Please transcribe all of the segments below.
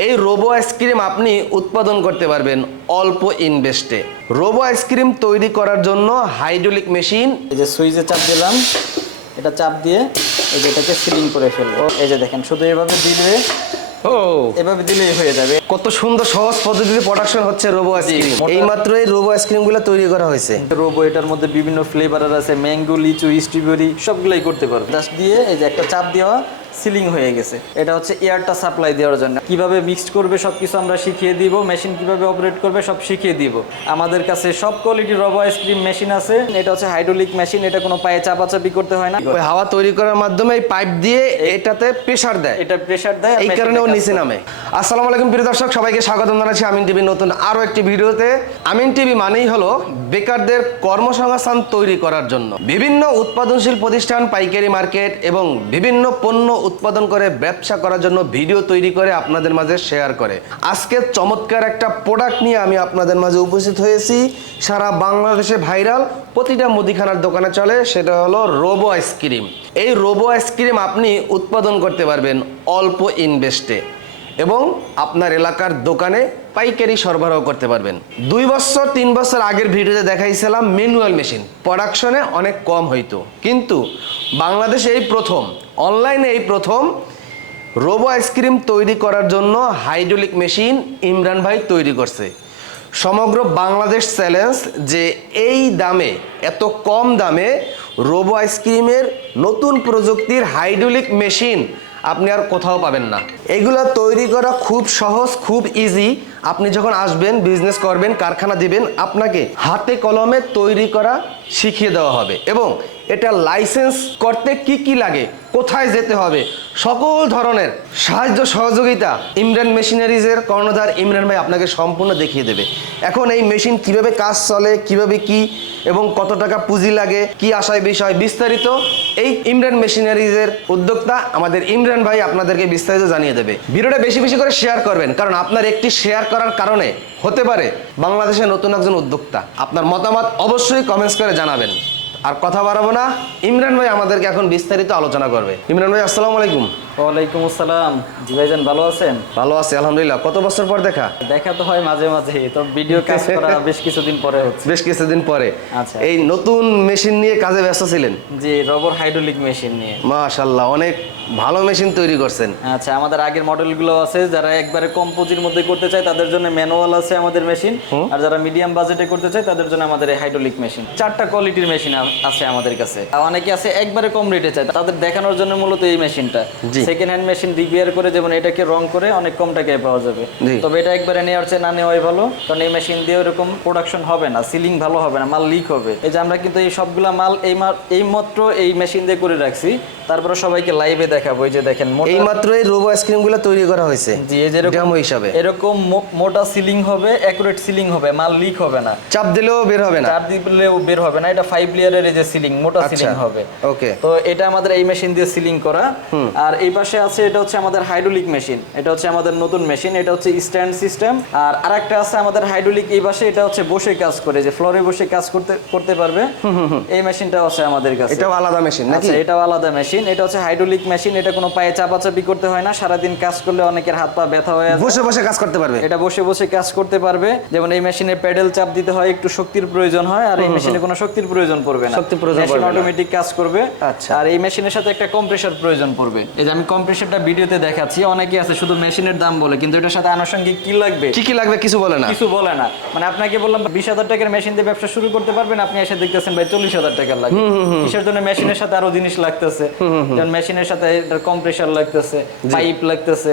এই robo ice cream আপনি উৎপাদন করতে পারবেন অল্প ইনভেস্টে। রোবো আইসক্রিম তৈরি করার জন্য হাইড্রোলিক মেশিন। এই যে সুইচে চাপ দিলাম এটা চাপ দিয়ে এই যে এটাকে সিলিং করে ফেলব। এই যে দেখেন শুধু এভাবে দিলে ও। এভাবে দিলেই হয়ে যাবে। কত সুন্দর সহজ পদ্ধতিতে প্রোডাকশন হচ্ছে রোবো আইসক্রিম। এই মাত্র এই রোবো আইসক্রিমগুলো তৈরি করা হয়েছে। রোবো এটার মধ্যে বিভিন্ন ফ্লেভার আছে ম্যাঙ্গো লিচু স্ট্রবেরি সবগুলাই করতে পারবে। জাস্ট দিয়ে এই যে একটা চাপ দেওয়া সিলিং হয়ে গেছে। এটা হচ্ছে এয়ারটা সাপ্লাই দেওয়ার জন্য। কীভাবে মিক্সড করবে সবকিছু আমরা শিখিয়ে দিব মেশিন কীভাবে অপারেট করবে সব শিখিয়ে দিব। আমাদের কাছে সব কোয়ালিটির রবো আইসক্রিম মেশিন আছে। এটা হচ্ছে হাইড্রোলিক মেশিন এটা কোনো পায়ে চাপাচাপি করতে হয় না। হাওয়া তৈরি করার মাধ্যমে এই পাইপ দিয়ে এটাতে প্রেসার দেয়। এটা প্রেসার দেয় এই কারণে ও নিচে নামে। আসসালামু আলাইকুম প্রিয় দর্শক সবাইকে স্বাগতম জানাচ্ছি আমিন টিভি নতুন আরও একটি ভিডিওতে। আমিন টিভি মানেই হলো বেকারদের কর্মসংস্থান তৈরি করার জন্য। বিভিন্ন উৎপাদনশীল প্রতিষ্ঠান পাইকারি মার্কেট এবং বিভিন্ন পণ্য উৎপাদন করে, ব্যবসা করার জন্য ভিডিও তৈরি করে আপনাদের মাঝে শেয়ার করে। আজকে চমৎকার একটা প্রোডাক্ট নিয়ে আমি আপনাদের মাঝে উপস্থিত হয়েছি। সারা বাংলাদেশে ভাইরাল প্রতিটা মুদিখানার দোকানে চলে, সেটা হলো রোবো আইসক্রিম এই রোবো আইসক্রিম আপনি উৎপাদন করতে পারবেন অল্প ইনভেস্টে এবং আপনার এলাকার দোকানে পাইকারি সরবরাহ করতে পারবেন। দুই বছর, তিন বছর আগের ভিডিওতে দেখাইছিলাম ম্যানুয়াল মেশিন। প্রোডাকশনে অনেক কম হইতো। কিন্তু বাংলাদেশে এই প্রথম, অনলাইনে এই প্রথম রোবো আইসক্রিম তৈরি করার জন্য হাইড্রোলিক মেশিন ইমরান ভাই তৈরি করছে। সমগ্র বাংলাদেশ চ্যালেঞ্জ যে এই দামে, এত কম দামে রোবো আইসক্রিমের নতুন প্রযুক্তির হাইড্রোলিক মেশিন আপনি আর কোথাও পাবেন না। এগুলো তৈরি করা খুব সহজ, খুব ইজি আপনি যখন আসবেন বিজনেস করবেন, কারখানা দিবেন, আপনাকে হাতে কলমে তৈরি করা শিখিয়ে দেওয়া হবে। এবং এটা লাইসেন্স করতে কি কি লাগে? কোথায় যেতে হবে? সকল ধরনের সাহায্য সহযোগিতা ইমরান মেশিনারিজের কর্ণধার ইমরান ভাই আপনাকে সম্পূর্ণ দেখিয়ে দেবে। এখন এই মেশিন কীভাবে কাজ চলে, কীভাবে কি এবং কত টাকা পুঁজি লাগে, কি আশায় বিষয় বিস্তারিত এই ইমরান মেশিনারিজের উদ্যোক্তা আমাদের ইমরান ভাই আপনাদেরকে বিস্তারিত জানিয়ে দেবে। ভিডিওটা বেশি বেশি করে শেয়ার করবেন, কারণ আপনার একটি শেয়ার করার কারণে হতে পারে বাংলাদেশের নতুন একজন উদ্যোক্তা। আপনার মতামত অবশ্যই কমেন্টস করে জানাবেন। আর কথা বাড়াবো না। ইমরান ভাই আমাদেরকে এখন বিস্তারিত আলোচনা করবে। ইমরান ভাই, আসসালামু আলাইকুম। ওয়ালাইকুম আসসালাম। জি ভাইজান ভালো আছেন? ভালো আছি আলহামদুলিল্লাহ। কত বছর পর দেখা? দেখা তো হয় মাঝে মাঝে তো ভিডিও কাজ করা বেশ কিছুদিন পরে হচ্ছে। বেশ কিছুদিন পরে। আচ্ছা। এই নতুন মেশিন নিয়ে কাজে ব্যস্ত ছিলেন? জি রবর হাইড্রোলিক মেশিন নিয়ে। মাশাল্লাহ অনেক ভালো মেশিন তৈরি করছেন। আচ্ছা আমাদের আগের মডেলগুলো আছে যারা একবারে কম পুঁজির মধ্যে করতে চায় তাদের জন্য ম্যানুয়াল আছে আমাদের মেশিন। আর যারা মিডিয়াম বাজেটে করতে চায় তাদের জন্য আমাদের এই হাইড্রোলিক মেশিন। চারটা কোয়ালিটির মেশিন আছে আমাদের কাছে। অনেকে আছে একবারে কম রেটে চায় তাদের দেখানোর জন্য মূলত এই মেশিনটা। জি। সেকেন্ড হ্যান্ড মেশিন রিপেয়ার করে যেমন এটাকে রং করে অনেক কম টাকায় পাওয়া যাবে। তবে এটা একবারে নেওয়ার চেয়ে না নেওয়াই ভালো কারণ এই মেশিন দিয়ে ওরকম প্রোডাকশন হবে না সিলিং ভালো হবে না মাল লিক হবে। এই যে আমরা কিন্তু এই সবগুলা মাল এই এই মাত্র এই মেশিন দিয়ে করে রাখছি তারপরে সবাইকে লাইভে দেখাবো এই যে দেখেন এই মাত্র এই রোবো আইসক্রিমগুলো তৈরি করা হয়েছে। জি এই যে এরকম- হিসাবে। এরকম মোটা সিলিং হবে অ্যাকুরেট সিলিং হবে মাল লিক হবে না। চাপ দিলেও বের হবে না। চার দিলেও বের হবে না এটা ফাইভ লেয়ারের এই যে সিলিং মোটা আচ্ছা। সিলিং হবে। ওকে তো এটা আমাদের এই মেশিন দিয়ে সিলিং করা। আর এই পাশে আছে এটা হচ্ছে আমাদের হাইড্রোলিক মেশিন এটা হচ্ছে আমাদের নতুন মেশিন এটা হচ্ছে স্ট্যান্ড সিস্টেম আর আরেকটা আছে আমাদের হাইড্রোলিক এই পাশে এটা হচ্ছে বসে কাজ করে যে ফ্লোরে বসে কাজ করতে করতে পারবে। এই মেশিনটাও আছে আমাদের কাছে। এটাও আলাদা মেশিন নাকি? আচ্ছা এটাও আলাদা মেশিন এটা হচ্ছে হাইড্রোলিক মেশিন এটা কোনো পায়ে চাপাচাপি করতে হয় না সারাদিন কাজ করলে অনেকের হাত পা ব্যথা হয়ে বসে বসে কাজ করতে পারবে। এটা বসে বসে কাজ করতে পারবে। যেমন এই মেশিনে প্যাডেল চাপ দিতে হয় একটু শক্তির প্রয়োজন হয় আর এই মেশিনে কোনো শক্তির প্রয়োজন পড়বে না। শক্তির প্রয়োজন পড়বে না। অটোমেটিক কাজ করবে। আচ্ছা। আর এই মেশিনের সাথে একটা কম্প্রেসার প্রয়োজন পড়বে। এই যে আমি কম্প্রেসারটা ভিডিওতে দেখাচ্ছি অনেকে আছে শুধু মেশিনের দাম বলে কিন্তু এটার সাথে আনুষঙ্গিক কি লাগবে? কি কি লাগবে কিছু বলে না। কিছু বলে না। মানে আপনাকে বললাম বিশ হাজার টাকার মেশিন দিয়ে ব্যবসা শুরু করতে পারবেন আপনি এসে দেখতেছেন ভাই চল্লিশ হাজার টাকার লাগবে কিসের জন্য মেশিনের সাথে আরও জিনিস লাগতেছে? যেমন মেশিনের সাথে কম্প্রেসার লাগতেছে পাইপ লাগতেছে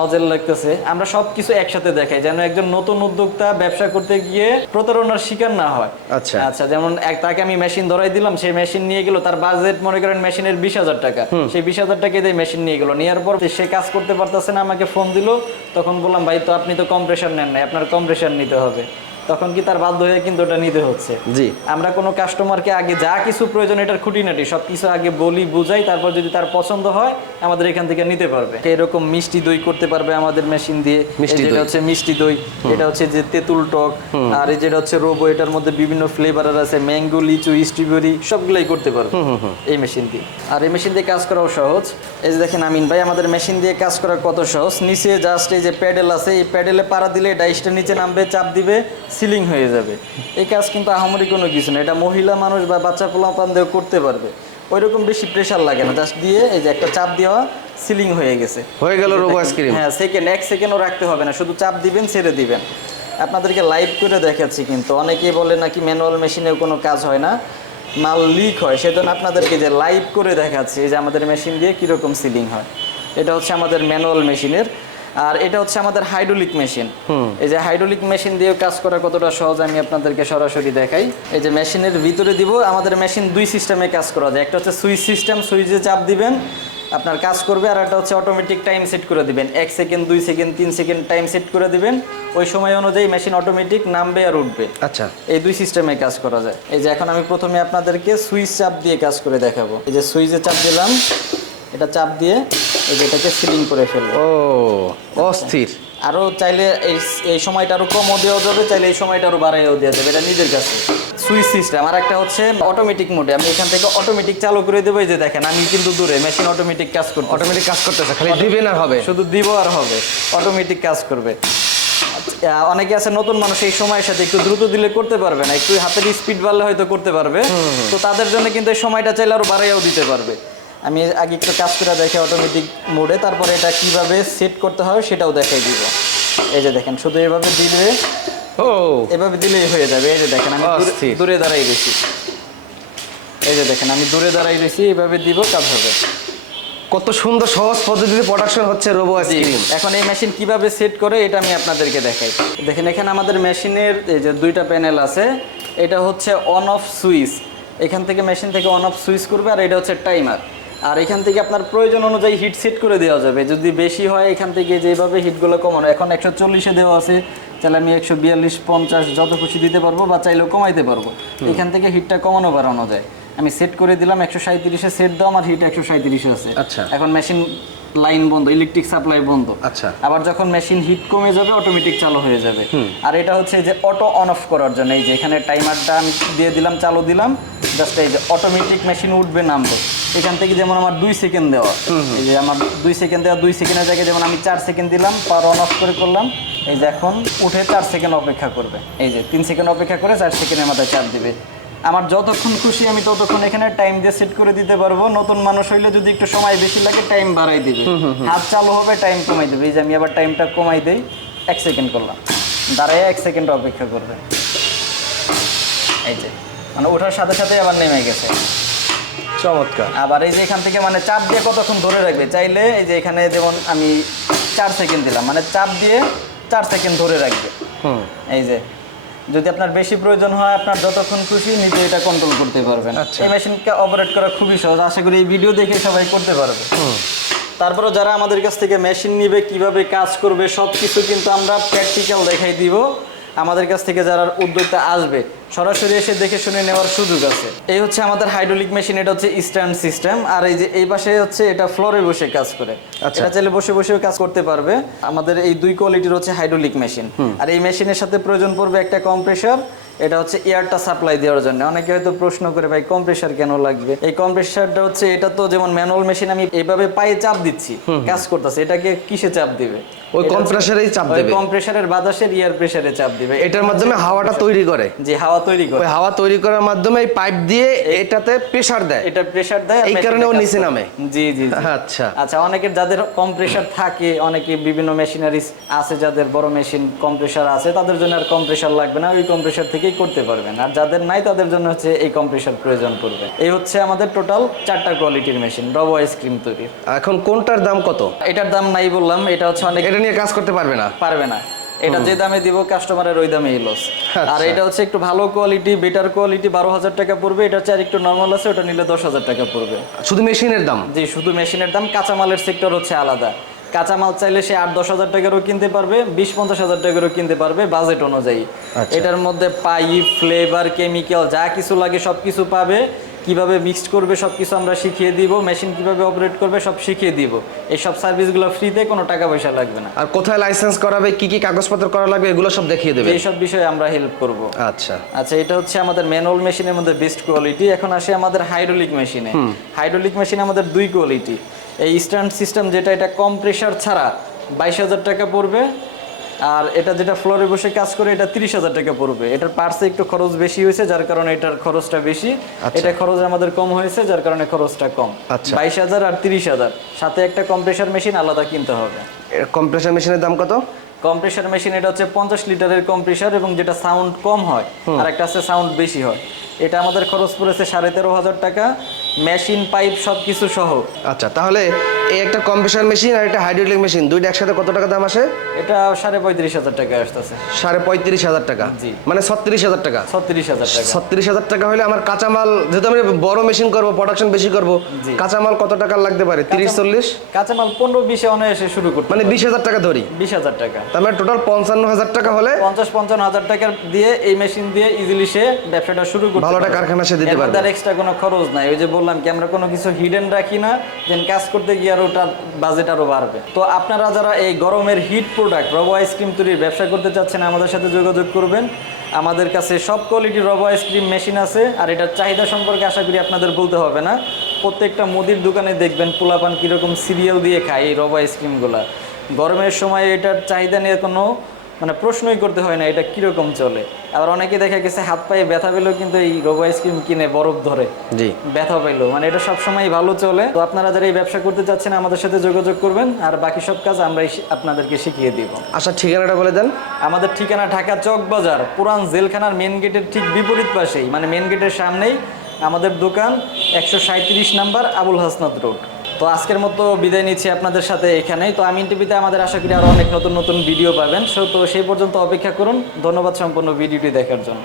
নজেল লাগতেছে। আমরা সবকিছু একসাথে দেখাই যেন একজন নতুন উদ্যোক্তা ব্যবসা করতে গিয়ে প্রতারণার শিকার না হয়। আচ্ছা। আচ্ছা যেমন তাকে আমি মেশিন ধরাই দিলাম সেই মেশিন নিয়ে গেল তার বাজেট মনে করেন মেশিনের বিশ হাজার টাকা। সেই বিশ হাজার টাকা দিয়ে মেশিন নিয়ে গেল। নেওয়ার পর সে কাজ করতে পারতেছে না আমাকে ফোন দিল তখন বললাম ভাই তো আপনি তো কম্প্রেসার নেন নাই আপনার কম্প্রেসার নিতে হবে। তখন কি তার বাধ্য হয়ে কিন্তু ওটা নিতে হচ্ছে? জি। আমরা কোনো কাস্টমারকে আগে যা কিছু প্রয়োজন এটার খুঁটিনাটি সব কিছু আগে বলি বুঝাই তারপর যদি তার পছন্দ হয় আমাদের এখান থেকে নিতে পারবে। এরকম মিষ্টি দই করতে পারবে আমাদের মেশিন দিয়ে? মিষ্টি যেটা হচ্ছে মিষ্টি দই এটা হচ্ছে যে তেঁতুল টক আর এই যেটা হচ্ছে রোবো এটার মধ্যে বিভিন্ন ফ্লেভারের আছে ম্যাঙ্গো লিচু স্ট্রবেরি সবগুলাই করতে পারবে এই মেশিন দিয়ে। আর এই মেশিন দিয়ে কাজ করাও সহজ। এই যে দেখেন আমিন ভাই আমাদের মেশিন দিয়ে কাজ করা কত সহজ। নিচে জাস্ট এই যে প্যাডেল আছে এই প্যাডেলে পাড়া দিলে ডাইসটা নিচে নামবে চাপ দিবে সিলিং হয়ে যাবে। এই কাজ কিন্তু আহামরি কোনো কিছু না। এটা মহিলা মানুষ বা বাচ্চা পোলাপান দিয়েও করতে পারবে। ওইরকম বেশি প্রেশার লাগে না। জাস্ট দিয়ে এই যে একটা চাপ দেওয়া সিলিং হয়ে গেছে। হয়ে গেল রোবো আইসক্রিম হ্যাঁ সেকেন্ড এক সেকেন্ডও রাখতে হবে না। শুধু চাপ দিবেন ছেড়ে দিবেন। আপনাদেরকে লাইভ করে দেখাচ্ছি কিন্তু। অনেকেই বলে নাকি ম্যানুয়াল মেশিনেও কোনো কাজ হয় না। মাল লিক হয়। সেজন্য আপনাদেরকে যে লাইভ করে দেখাচ্ছি এই যে আমাদের মেশিন দিয়ে কীরকম সিলিং হয়। এটা হচ্ছে আমাদের ম্যানুয়াল মেশিনের আর এটা হচ্ছে আমাদের হাইড্রোলিক মেশিন এই যে হাইড্রোলিক মেশিন দিয়ে কাজ করা কতটা সহজ আমি আপনাদেরকে সরাসরি দেখাই। এই যে মেশিনের ভিতরে দিব আমাদের মেশিন দুই সিস্টেমে কাজ করা যায়। একটা হচ্ছে সুইচ সিস্টেম সুইচে চাপ দিবেন আপনার কাজ করবে আর একটা হচ্ছে অটোমেটিক টাইম সেট করে দিবেন। এক সেকেন্ড দুই সেকেন্ড তিন সেকেন্ড টাইম সেট করে দিবেন। ওই সময় অনুযায়ী মেশিন অটোমেটিক নামবে আর উঠবে। আচ্ছা। এই দুই সিস্টেমে কাজ করা যায়। এই যে এখন আমি প্রথমে আপনাদেরকে সুইচ চাপ দিয়ে কাজ করে দেখাবো। এই যে সুইচে চাপ দিলাম এটা চাপ দিয়ে এটাকে সিলিং করে ফেলব। ও অস্থির। আরও চাইলে এই এই সময়টা আরও কমও দেওয়া যাবে চাইলে এই সময়টা আরও বাড়াইও দেওয়া যাবে এটা নিজের কাছে। সুইচ সিস্টেম আর একটা হচ্ছে অটোমেটিক মোডে আমি এখান থেকে অটোমেটিক চালু করে দেবো এই যে দেখেন আমি কিন্তু দূরে মেশিন অটোমেটিক কাজ করতে অটোমেটিক কাজ করতেছে খালি দিবেন আর হবে? শুধু দিব আর হবে অটোমেটিক কাজ করবে। অনেকে আছে নতুন মানুষ এই সময়ের সাথে একটু দ্রুত দিলে করতে পারবে না একটু হাতের স্পিড বাড়লে হয়তো করতে পারবে। তো তাদের জন্য কিন্তু এই সময়টা চাইলে আরও বাড়াইয়াও দিতে পারবে। আমি আগে একটু কাজ করে দেখে অটোমেটিক মোডে তারপরে এটা কীভাবে সেট করতে হয় সেটাও দেখাই দিব। এই যে দেখেন শুধু এভাবে দিলে ও। এভাবে দিলেই হয়ে যাবে। এই যে দেখেন আমি দূরে- দাঁড়াই গেছি এই যে দেখেন আমি দূরে দাঁড়াই গেছি এভাবে দিব কাজ হবে। কত সুন্দর সহজ পদ্ধতিতে প্রোডাকশন হচ্ছে রোবো আইসক্রিম এখন এই মেশিন কীভাবে সেট করে এটা আমি আপনাদেরকে দেখাই। দেখেন এখানে আমাদের মেশিনের এই যে দুইটা প্যানেল আছে এটা হচ্ছে অন অফ সুইচ এখান থেকে মেশিন থেকে অন অফ সুইচ করবে আর এটা হচ্ছে টাইমার আর এখান থেকে আপনার প্রয়োজন অনুযায়ী হিট সেট করে দেওয়া যাবে। যদি বেশি হয় এখান থেকে যেভাবে হিটগুলো কমানো এখন একশো চল্লিশে দেওয়া আছে তাহলে আমি একশো বিয়াল্লিশ পঞ্চাশ যত খুশি দিতে পারব বা চাইলেও কমাইতে পারব। এখান থেকে হিটটা কমানো বাড়ানো যায়। আমি সেট করে দিলাম একশো সাঁত্রিশে সেট দাও আমার হিট একশো সাঁত্রিশে আছে। আচ্ছা। এখন মেশিন লাইন বন্ধ ইলেকট্রিক সাপ্লাই বন্ধ। আচ্ছা। আবার যখন মেশিন হিট কমে যাবে অটোমেটিক চালু হয়ে যাবে। আর এটা হচ্ছে যে অটো অন অফ করার জন্য এই যে এখানে টাইমারটা আমি দিয়ে দিলাম চালু দিলাম জাস্ট এই যে অটোমেটিক মেশিন উঠবে নামবে। এখান থেকে যেমন আমার দুই সেকেন্ড দেওয়া। এই যে আমার দুই সেকেন্ড দেওয়া দুই সেকেন্ডের জায়গায় যেমন আমি চার সেকেন্ড দিলাম পার অন অফ করে করলাম। এই যে এখন উঠে চার সেকেন্ড অপেক্ষা করবে। এই যে তিন সেকেন্ড অপেক্ষা করে চার সেকেন্ডের মাথায় চাপ দিবে। আমার যতক্ষণ খুশি আমি ততক্ষণ এখানে টাইম দিয়ে সেট করে দিতে পারব। নতুন মানুষ হইলে যদি একটু সময় বেশি লাগে টাইম বাড়াই দিবে। হাত চালু হবে টাইম কমাই দেবে। এই যে আমি আবার টাইমটা কমাই দেই এক সেকেন্ড করলাম। দাঁড়ায় এক সেকেন্ড অপেক্ষা করবে। এই যে মানে ওঠার সাথে সাথে আবার নেমে গেছে। চমৎকার। আবার এই যে এখান থেকে মানে চাপ দিয়ে কতক্ষণ ধরে রাখবে? চাইলে এই যে এখানে যেমন আমি চার সেকেন্ড দিলাম মানে চাপ দিয়ে চার সেকেন্ড ধরে রাখবে। হুম। এই যে যদি আপনার বেশি প্রয়োজন হয় আপনার যতক্ষণ খুশি নিজে এটা কন্ট্রোল করতে পারবেন। আচ্ছা। এই মেশিনকে অপারেট করা খুবই সহজ আশা করি এই ভিডিও দেখে সবাই করতে পারবে। তারপরে যারা আমাদের কাছ থেকে মেশিন নিবে কীভাবে কাজ করবে সব কিছু কিন্তু আমরা প্র্যাকটিক্যাল দেখাই দিব। আমাদের কাছ থেকে যারা উদ্যোক্তা আসবে সরাসরি এসে দেখে শুনে নেওয়ার সুযোগ আছে। এই হচ্ছে আমাদের হাইড্রোলিক মেশিন এটা হচ্ছে স্ট্যান্ড সিস্টেম আর এই যে এই পাশে হচ্ছে এটা ফ্লোরে বসে কাজ করে। আচ্ছা। এটা চাইলে বসে বসেও কাজ করতে পারবে। আমাদের এই দুই কোয়ালিটির হচ্ছে হাইড্রোলিক মেশিন আর এই মেশিনের সাথে প্রয়োজন পড়বে একটা কম্প্রেসার এটা হচ্ছে এয়ারটা সাপ্লাই দেওয়ার জন্য। অনেকে হয়তো প্রশ্ন করে ভাই কম্প্রেসার কেন লাগবে? এই কম্প্রেসারটা হচ্ছে এটা তো যেমন ম্যানুয়াল মেশিন আমি এইভাবে পায়ে চাপ দিচ্ছি কাজ করতেছে এটাকে কিসে চাপ দিবে? ওই compressor-এই চাপ দেবে। কম্প্রেসারের বাতাসের এয়ার প্রেসারে চাপ দিবে। এটার মাধ্যমে হাওয়াটা তৈরি করে। যে হাওয়া তৈরি করে। ওই হাওয়া তৈরি করার মাধ্যমে এই পাইপ দিয়ে এটাতে প্রেসার দেয়। এটা প্রেসার দেয় এই কারণে ও নিচে নামে? জি জি। আচ্ছা। আচ্ছা অনেকের যাদের কম্প্রেসার থাকে অনেকে বিভিন্ন মেশিনারিজ আছে যাদের বড় মেশিন কম্প্রেসার আছে তাদের জন্য আর কম্প্রেসার লাগবে না ওই কম্প্রেসার থেকেই করতে পারবেন। আর যাদের নাই তাদের জন্য হচ্ছে এই কম্প্রেসার প্রয়োজন পড়বে। এই হচ্ছে আমাদের টোটাল চারটা কোয়ালিটির মেশিন রবো আইসক্রিম তৈরির। এখন কোনটার দাম কত? এটার দাম নাই বললাম এটা হচ্ছে অনেক নিয়ে কাজ করতে পারবে না। পারবে না। এটা যে দামে দিব কাস্টমারের ওই দামে লস আর আচ্ছা। এটা হচ্ছে একটু ভালো কোয়ালিটি বেটার কোয়ালিটি বারো হাজার টাকা পড়বে। এটা আর একটু নর্মাল আছে ওটা নিলে দশ হাজার টাকা পড়বে। শুধু মেশিনের দাম? যে শুধু মেশিনের দাম। কাঁচামালের সেক্টর হচ্ছে আলাদা। কাঁচামাল চাইলে সে আট দশ হাজার টাকারও কিনতে পারবে বিশ পঞ্চাশ হাজার টাকারও কিনতে পারবে বাজেট অনুযায়ী। আচ্ছা। এটার মধ্যে পাইপ ফ্লেভার কেমিক্যাল যা কিছু লাগে সব কিছু পাবে। কীভাবে মিক্সড করবে সব কিছু আমরা শিখিয়ে দিব মেশিন কীভাবে অপারেট করবে সব শিখিয়ে দিব। এই সব সার্ভিসগুলো ফ্রিতে কোনো টাকা পয়সা লাগবে না। আর কোথায় লাইসেন্স করাবে কি কি কাগজপত্র করা লাগবে এগুলো সব দেখিয়ে দেবে? এইসব বিষয়ে আমরা হেল্প করব। আচ্ছা। আচ্ছা এটা হচ্ছে আমাদের ম্যানুয়াল মেশিনের মধ্যে বেস্ট কোয়ালিটি এখন আসে আমাদের হাইড্রোলিক মেশিনে হাইড্রোলিক মেশিন আমাদের দুই কোয়ালিটি এই স্ট্যান্ড সিস্টেম যেটা এটা কম প্রেশার ছাড়া বাইশ হাজার টাকা পড়বে। আর এটা যেটা ফ্লোরে বসে কাজ করে এটা তিরিশ হাজার টাকা পড়বে। এটার পার্টসে একটু খরচ বেশি হয়েছে যার কারণে এটার খরচটা বেশি। এটা খরচ আমাদের কম হয়েছে যার কারণে খরচটা কম। আচ্ছা। বাইশ হাজার আর তিরিশ হাজার। সাথে একটা কম্প্রেসার মেশিন আলাদা কিনতে হবে। কম্প্রেসার মেশিনের দাম কত? কম্প্রেসার মেশিন এটা হচ্ছে পঞ্চাশ লিটারের কম্প্রেসার এবং যেটা সাউন্ড কম হয় আর একটা আছে সাউন্ড বেশি হয়। এটা আমাদের খরচ পড়েছে সাড়ে তেরো হাজার টাকা। মেশিন পাইপ সব কিছু সহ। আচ্ছা তাহলে এই একটা কম্প্রেসার মেশিন আর একটা হাইড্রোলিক মেশিন দুইটা একসাথে কত টাকা দাম আসে? এটা সাড়ে পঁয়ত্রিশ হাজার টাকা আসতেছে। সাড়ে পঁয়ত্রিশ হাজার টাকা? জি। মানে ছত্রিশ হাজার টাকা? ছত্রিশ হাজার টাকা। ছত্রিশ হাজার টাকা হলে আমার কাঁচামাল যেহেতু আমি বড় মেশিন করব প্রোডাকশন বেশি করব। কাঁচামাল কত টাকা লাগতে পারে? তিরিশ চল্লিশ? কাঁচামাল পনেরো বিশে অনায়াসে শুরু করতে মানে বিশ হাজার টাকা ধরি। বিশ হাজার টাকা। তার মানে টোটাল পঞ্চান্ন হাজার টাকা হলে পঞ্চাশ পঞ্চান্ন হাজার টাকা দিয়ে এই মেশিন দিয়ে ইজিলি সে ব্যবসাটা শুরু করতে ভালো একটা কারখানা সে দিতে পারবে। এক্সট্রা কোনো খরচ নাই। ওই যে বললাম কি আমরা কোনো কিছু হিডেন রাখি না যেন কাজ করতে গিয়ে ওটার বাজেট আরও বাড়বে। তো আপনারা যারা এই গরমের হিট প্রোডাক্ট রবো আইসক্রিম তৈরির ব্যবসা করতে চাচ্ছেন, আমাদের সাথে যোগাযোগ করবেন। আমাদের কাছে সব কোয়ালিটির রবো আইসক্রিম মেশিন আছে, আর এটার চাহিদা সম্পর্কে আশা করি আপনাদের বলতে হবে না। প্রত্যেকটা মুদির দোকানে দেখবেন পোলাপান কীরকম সিরিয়াল দিয়ে খায় এই রবো আইসক্রিমগুলো গরমের সময় এটার চাহিদা নিয়ে কোনো মানে প্রশ্নই করতে হয় না এটা কীরকম চলে? আবার অনেকে দেখা গেছে হাত পায়ে ব্যথা পেলেও কিন্তু এই রবো আইসক্রিম কিনে বরফ ধরে। জি। ব্যথা পেল মানে এটা সবসময় ভালো চলে। তো আপনারা যারা এই ব্যবসা করতে চাচ্ছেন আমাদের সাথে যোগাযোগ করবেন আর বাকি সব কাজ আমরাই শি- আপনাদেরকে শিখিয়ে দিব। আচ্ছা ঠিকানাটা বলে দেন। আমাদের ঠিকানা ঢাকা চক বাজার পুরান জেলখানার মেন গেটের ঠিক বিপরীত পাশেই। মানে মেন গেটের সামনেই আমাদের দোকান একশো সাঁত্রিশ নাম্বার আবুল হাসনাত রোড। তো আজকের মতো বিদায় নিচ্ছি আপনাদের সাথে এখানেই। তো আমিন টিভিতে আমাদের আশা করি আরও অনেক নতুন নতুন ভিডিও পাবেন। সো, তো সেই পর্যন্ত অপেক্ষা করুন। ধন্যবাদ সম্পূর্ণ ভিডিওটি দেখার জন্য।